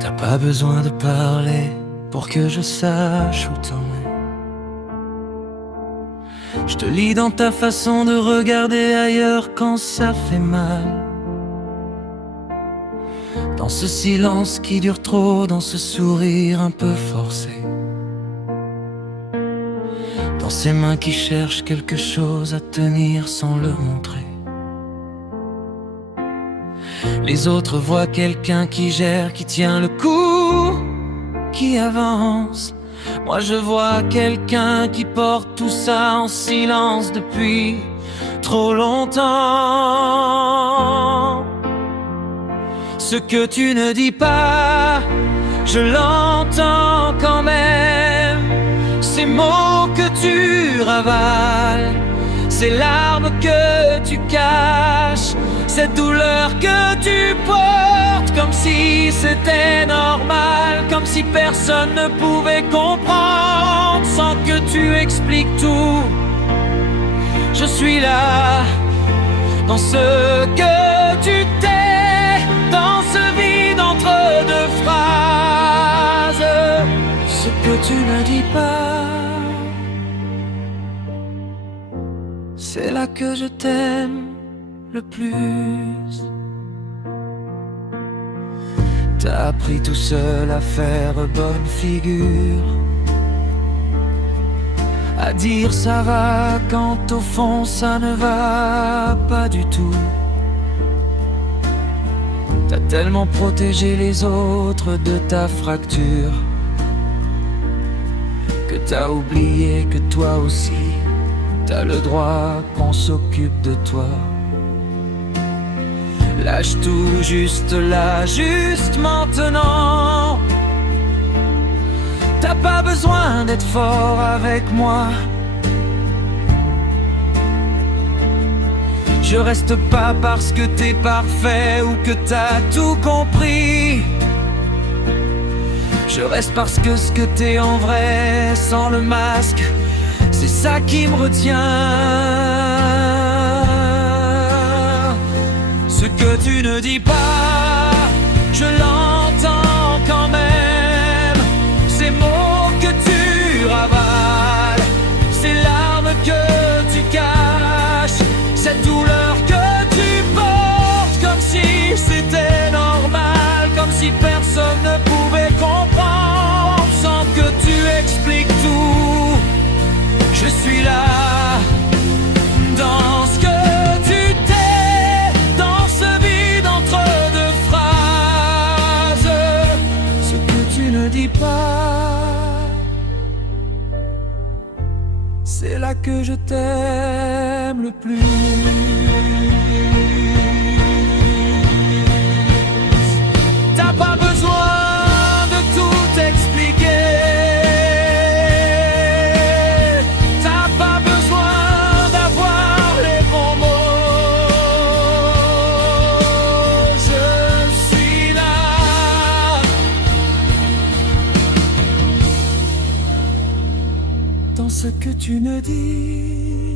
T'as pas besoin de parler pour que je sache où t'en es. Je te lis dans ta façon de regarder ailleurs quand ça fait mal. Dans ce silence qui dure trop, dans ce sourire un peu forcé, dans ces mains qui cherchent quelque chose à tenir sans le montrer. Les autres voient quelqu'un qui gère, qui tient le coup, qui avance. Moi je vois quelqu'un qui porte tout ça en silence depuis trop longtemps. Ce que tu ne dis pas, je l'entends quand même. Ces mots que tu ravales, ces larmes que tu caches, cette douleur que tu portes, comme si c'était normal, comme si personne ne pouvait comprendre sans que tu expliques tout. Je suis là, dans ce que tu tais, dans ce vide entre deux phrases. Ce que tu ne dis pas, c'est là que je t'aime le plus. T'as appris tout seul à faire bonne figure, à dire ça va quand au fond ça ne va pas du tout. T'as tellement protégé les autres de ta fracture que t'as oublié que toi aussi t'as le droit qu'on s'occupe de toi. Lâche tout juste là, juste maintenant. T'as pas besoin d'être fort avec moi. Je reste pas parce que t'es parfait ou que t'as tout compris. Je reste parce que ce que t'es en vrai, sans le masque, c'est ça qui me retient. Ce que tu ne dis pas, je l'entends quand même. Ces mots que tu ravales, ces larmes que tu caches, cette douleur que tu portes, comme si c'était normal, comme si personne ne pouvait comprendre sans que tu expliques tout. Je suis là, dans ce que tu tais, dans ce vide entre deux phrases. Ce que tu ne dis pas, c'est là que je t'aime le plus. T'as pas besoin de tout expliquer. T'as pas besoin d'avoir les bons mots. Je suis là, dans ce que tu ne dis